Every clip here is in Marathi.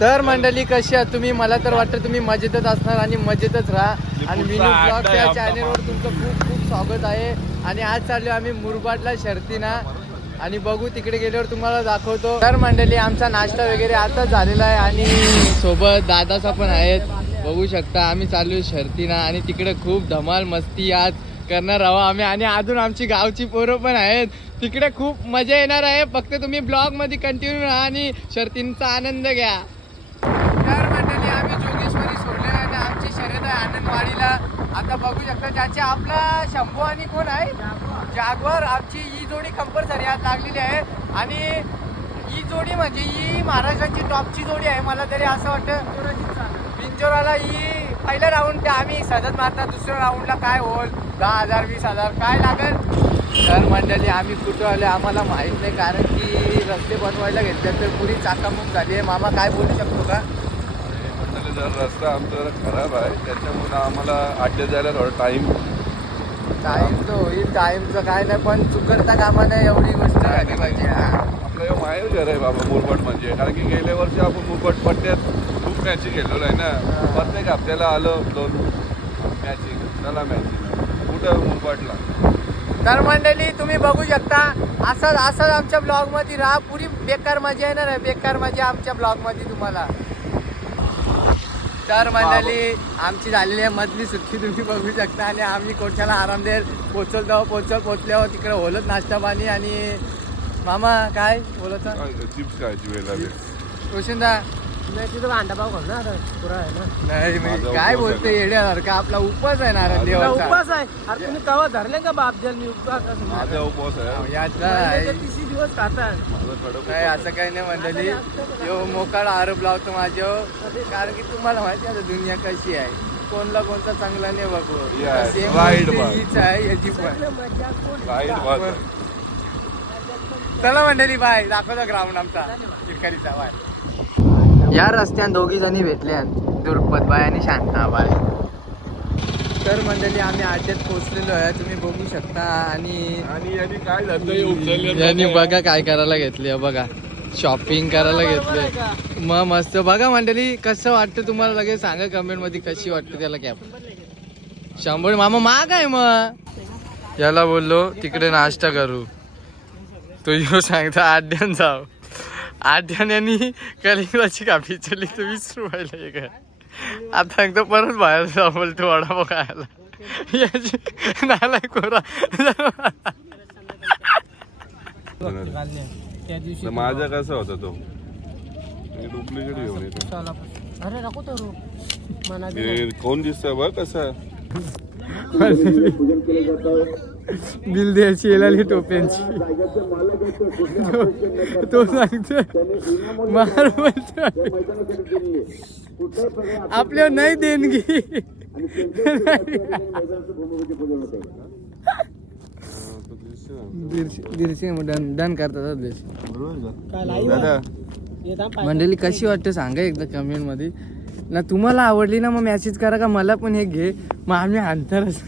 तर मंडळी कशी आहात तुम्ही? मला तर वाटतं तुम्ही मजेतच असणार आणि मजेतच राहा. आणि विनोद ब्लॉग या चॅनेलवर तुमचं खूप खूप स्वागत आहे. आणि आज चाललो आम्ही मुरबाडला शर्तीना आणि बघू तिकडे गेल्यावर तुम्हाला दाखवतो. तर मंडळी आमचा नाश्ता वगैरे आता झालेला आहे आणि सोबत दादाचा पण आहेत, बघू शकता. आम्ही चाललो शर्तीना आणि तिकडे खूप धमाल मस्ती आज करणार आहोत आम्ही. आणि अजून आमची गावची पोरं पण आहेत, तिकडे खूप मजा येणार आहे. फक्त तुम्ही ब्लॉग मध्ये कंटिन्यू राहा आणि शर्तींचा आनंद घ्या. तर मंडळी आम्ही जोगेश्वरी सोडले आणि आमची शर्यत आहे आनंदवाडीला. आता बघू शकता ज्याचे आपला शंभू आणि कोण आहे जागवार, आमची ही जोडी कंपल्सरी आज लागलेली आहे. आणि ही जोडी म्हणजे ही महाराष्ट्राची टॉपची जोडी आहे. मला तरी असं वाटतं पिंजोराला ही पहिल्या राऊंड आम्ही सतत मारतात, दुसऱ्या राऊंडला काय होईल 10,000 20,000 काय लागेल. तर मंडळी आम्ही कुठं आले आम्हाला माहीत नाही, कारण की रस्ते बनवायला घेतले तर पुरी चाकामुक झाली आहे. मामा काय बोलू शकतो का? मंडळी जर रस्ता आमचा खराब आहे त्याच्यामुळे आम्हाला अड्डे जायला थोडा टाईम तर होईल. टाईमचं काय नाही, पण चुकरता कामा नाही एवढी गोष्ट झाली पाहिजे. आपलं हे माहेर घर आहे बाबा मुरबाड म्हणजे. कारण की गेल्या वर्षी आपण मुरबाड पट्ट्यात खूप मॅचिंग खेळलेलो आहे ना. प्रत्येक हप्त्याला आलं 2 मॅचिंग चला मॅचिंग कुठं मुरबाडला. तर मंडळी तुम्ही बघू शकता असंच आमच्या ब्लॉग मध्ये राहा. पुरी बेकार मजा येणार आहे, बेकार मजा आमच्या ब्लॉग मध्ये तुम्हाला. तर मंडळी आमची झालेली आहे मधली सुट्टी तुम्ही बघू शकता आणि आम्ही कोठ्याला आरामदेर पोचल्यावर तिकडे होलत नाश्ता पाणी. आणि मामा काय बोलत चिप्स खायची वेळ आली. रोशनदा अंडापाव खाऊ ना आता पुरा आहे ना. नाही मी काय बोलते येड्यासारखा, आपला उपवास आहे नारायण देवाचा. उपवास आहे. अरे तुम्ही तवा धरले का बापजल? मी उपवास माझा उपवास आहे. यातला आहे. 30 दिवस खातात. माझा कडक नाही असं काही नाही मंडळी. यो मोकाळा आरोप लावतो माझ्यावर, कारण की तुम्हाला माहिती आहे आता दुनिया कशी आहे, कोणला कोणता चांगला नाही बघू. Yes, सेम right हीच आहे याची पण. राईट बात. चला मंडळी बाय, दाखवता ग्राउंड आमचा चिरकारीचा बाय. या रस्त्यान दोघी जणी भेटल्या, दुर्पत बाय आणि शांता बाय. तर मंडळी आम्ही आज्यात पोहोचलेलो आहे, तुम्ही बघू शकता. आणि यांनी काय झालं यांनी बघा काय करायला घेतले, बघा शॉपिंग करायला घेतले. मग मस्त बघा मंडळी. कसं वाटतं तुम्हाला लगेच सांगा कमेंट मध्ये कशी वाटते त्याला कॅप. 100 मामा महाग आहे. मग याला बोललो तिकडे नाश्ता करू, तो येऊ सांगता 8 ध्यान जाऊ. 8 ध्यान यांनी कलिंगडाची कापी चली तर 20 रुपयाला एक आहे. आता सांगतो परत बाहेर जाऊ बोलतो वडापाव खायला. याची नाला कोरा. त्या दिवशी माझा कसा होता तो डुप्लिकेट घेऊन येतो. अरे नको तर मना कोण दिसतोय बघ कसा. बिल द्यायची येलाली टोप्यांची. तो सांगतो मार आपल्या नाही देणगी. दीडशे डन करतात मंडळी. कशी वाटते सांगा एकदा कमेंट मध्ये ना. तुम्हाला आवडली ना मग मेसेज करा का मला पण हे घे, मग आम्ही अंतरच.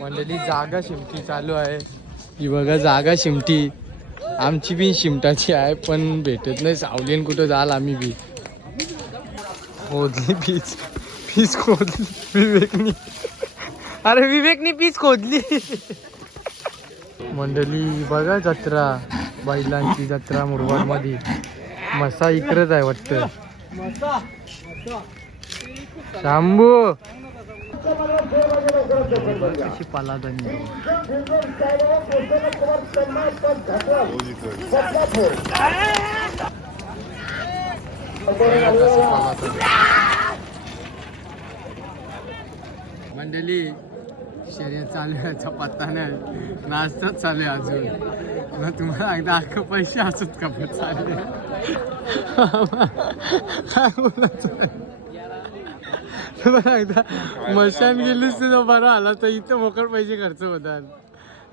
मंडळी जागा शिमटी चालू आहे, ही बघा जागा शिमटी. आमची बी शिमटाची आहे पण भेटत नाही. सावलीन कुठं जाल आम्ही बी. खोदली पीच खोदली विवेकनी. अरे विवेकनी पीच खोदली. मंडळी बघा जत्रा, बैलांची जत्रा मुरबाड मध्ये. मसा इकडेच आहे वाटतं. शांबू कशी पालादनी. मंडळी शर्यत चालू आहे, याचा पत्ता नाही, नाश्ताच चालू आहे अजून. मग तुम्हाला एकदा अख्खं पैसे असत का पण चालले. काय बोलायचं तुम्हाला एकदा मशान गेलीच तुझं बरं आला तर इथं मोकळ पैसे खर्च होतात.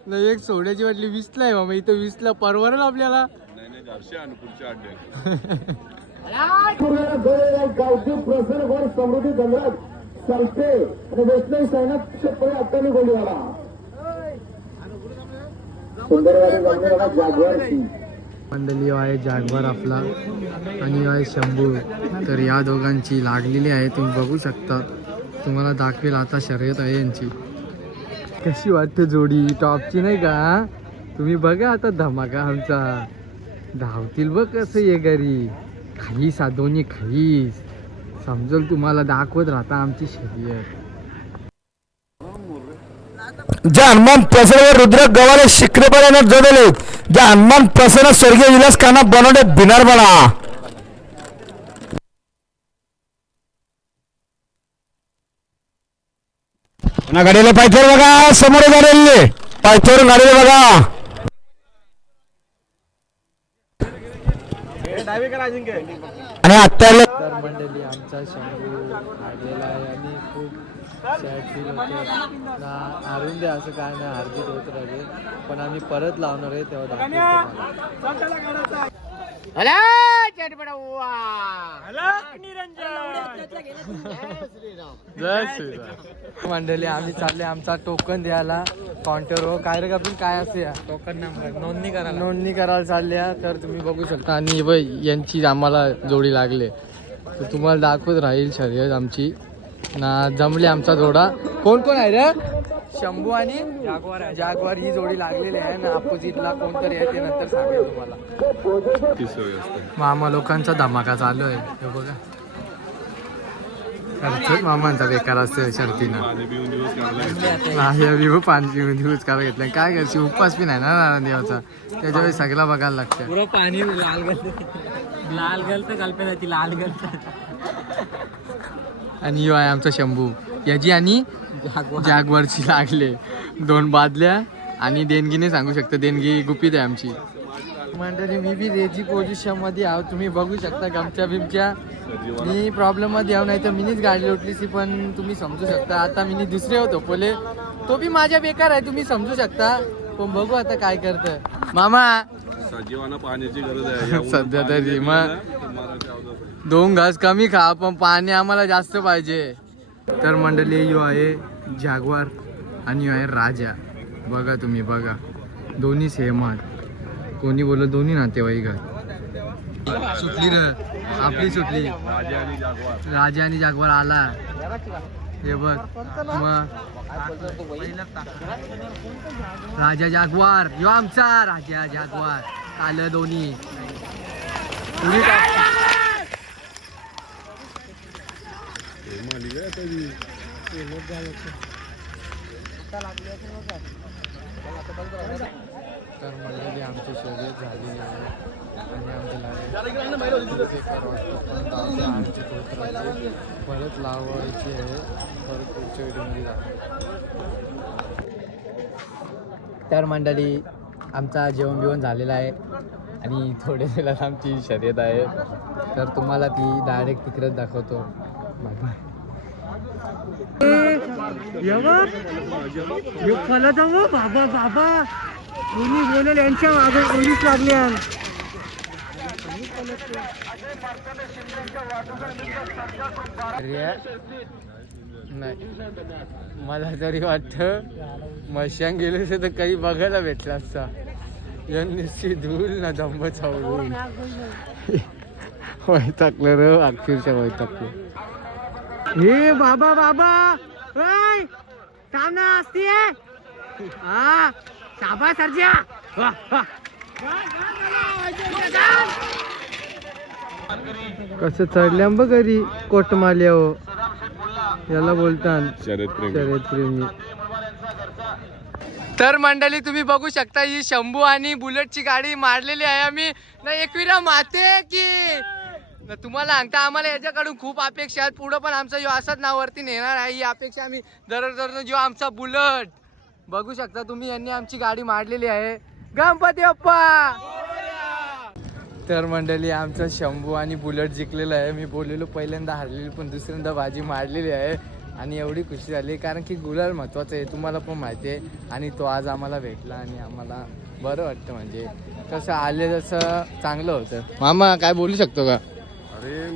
नाही एक सोड्याची वाटली 20ला आहे बाबा, इथं 20ला परवडेल आपल्याला. समृद्धी गंगराज चालते आणि वैष्णवी सैनिक अत्याने गोली झाला. सुंदरवाडी जागवार मंडळी आहे जागवार आपला आणि आहे शंभू. तर या दोघांची लागलेली आहे, तुम्ही बघू शकता. तुम्हाला दाखवेल आता शर्यत आहे यांची. कशी वाटते जोडी टॉपची नाही का? तुम्ही बघा आता धमाका आमचा. धावतील बघ कसं ये घरी. खाईस दोन्ही खाईस. समजल तुम्हाला दाखवत राहता आमची शर्यत. ज्या हनुमान प्रसन्न रुद्र गवाले शिकरेपर्यंत जोडले, ज्या हनुमान प्रसन्न स्वर्गीय विलास काना बनवले बिनारबळा. गाडीला पायथ्यावर बघा, समोर गाडीले पायथ्यावर गाडीला बघा. आणि आता तर मंडळी आमचा शंभू हारलेला आहे आणि खूप सॅड फील होतं ना. हारून दे असं काय नाही, हारजीत होत राहिले, पण आम्ही परत लावणार आहे तेव्हा दाखवतो. मंडळी आम्ही चालले आमचा टोकन द्यायला काउंटरवर. काय रे आपण काय असते टोकन नंबर नोंदणी करायला चालल्या. तर तुम्ही बघू शकता आणि यांची आम्हाला जोडी लागले, तर तुम्हाला दाखवत राहील शर्यत आमची ना. जमले आमचा जोडा. कोण कोण आहे रे? शंभू आणि जागवार ही जोडी लागलेली आहे ना. अपोजिटला कोणतरी आहे ते नंतर सांगेल तुम्हाला. मामा लोकांचा धमाका चालू आहे हे बघा. खर्चच मामांचा बेकार असतो शर्तीनं. नाही विभू पाणी पिऊन दिवस का घेतलं. काय करशील, उपवास बी नाही ना नारायण देवाचा, त्याच्या वेळी सगळं बघायला लागतं. पुरं पाणी लाल गलत घालते जाते लाल गलत. आणि यो आहे आमचा शंभू. याची आणि जागवारची लागले 2 बादल्या आणि देणगीने सांगू शकता. देणगी गुपित आहे आमची. मंडळी मी बी रेजी पोझिशन मध्ये आहो, तुम्ही बघू शकता. गमच्या बिमच्या मी प्रॉब्लेम मध्ये आहो, नाही तर मीनीच गाडी लोटलीसी, पण तुम्ही समजू शकता. आता मी दुसरे होतो पहिले, तो बी माझ्या बेकार आहे, तुम्ही समजू शकता. पण बघू आता काय करतं मामा. सजीवांना पाण्याची गरज आहे सध्या तरी मग 2 घास कमी खा, पण पाणी आम्हाला जास्त पाहिजे. तर मंडळी यो आहे जागवार आणि यो आहे राजा. बघा तुम्ही बघा, दोन्ही सेम आहेत. कोणी बोलत दोन्ही नातेवाईक आहेत. सुटली र आपली सुटली. राजा आणि जागवार आला हे बघ. मग राजा जागवार यो आमचा राजा जागवार आलं दोन्ही. तर मंडळी आमची शर्यत झालेली आहे आणि परत लावायची आहे. परत पुढच्या व्हिडिओमध्ये तर मंडळी आमचा जेवण बिवण झालेला आहे आणि थोडे वेळात आमची शर्यत आहे. तर तुम्हाला ती डायरेक्ट तिकडेच दाखवतो. बाय बाबा बाबा कोणी बोलेल यांच्या मागे पोलीस लागल्या. नाही मला तरी वाटतं मशान गेले तर काही बघायला भेटला असता. यांनी धूल ना दंब चावून वैतागलं र अक्षरशः वैतागलं. हे बाबा बाबा सामना असते हा शाबा सर्जा. कसं चढल्या बघ घरी कोटमाल्या हो, याला बोलतात शर्यत प्रेमी. तर मंडळी तुम्ही बघू शकता ही शंभू आणि बुलेटची गाडी मारलेली आहे आम्ही ना. एकविरा माते की ना तुम्हाला सांगता आम्हाला याच्याकडून खूप अपेक्षा आहेत. पुढं पण आमचा जो असाच नावावरती नेणार आहे ही अपेक्षा आम्ही दररोज. जो आमचा बुलेट बघू शकता तुम्ही, यांनी आमची गाडी मारलेली आहे. गणपती बाप्पा. तर मंडळी आमचा शंभू आणि बुलेट जिंकलेला आहे. मी बोललेलो पहिल्यांदा हारलेली पण दुसऱ्यांदा बाजी मारलेली आहे आणि एवढी खुशी झाली कारण की गुलाल महत्त्वाचं आहे, तुम्हाला पण माहिती आहे. आणि तो आज आम्हाला भेटला आणि आम्हाला बरं वाटतं. म्हणजे कसं आले जसं चांगलं होतं. मामा काय बोलू शकतो का? अरे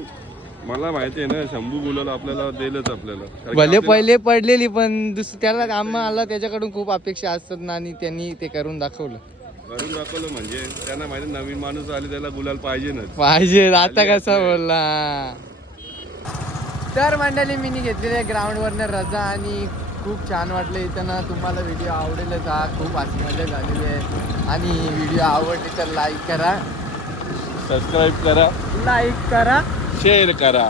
मला माहिती आहे ना, शंभू गुलाल आपल्याला देलच आपल्याला. भले पहिले पडलेली पण त्याला आम्हाला त्याच्याकडून खूप अपेक्षा असतात ना आणि त्यांनी ते करून दाखवलं. घरून दाखवलं म्हणजे त्यांना माहिती नवीन माणूस आले त्याला गुलाल पाहिजे आता कसा बोलला. तर मंडळी मी घेतलेल्या ग्राउंडवरनं रजा आणि खूप छान वाटलं इथं ना. तुम्हाला व्हिडिओ आवडेलच हा. खूप अशी मजा झालेली आहे आणि व्हिडिओ आवडली तर लाईक करा, सबस्क्राईब करा, लाईक करा, शेअर करा.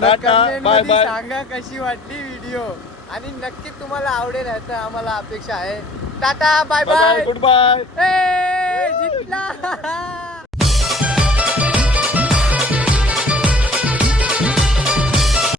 टाटा कमेंट बाय मध्ये बाय. सांगा कशी वाटली व्हिडिओ आणि नक्कीच तुम्हाला आवडेल ह्याचं आम्हाला अपेक्षा आहे. Tata bye bye. Goodbye. जिंकला.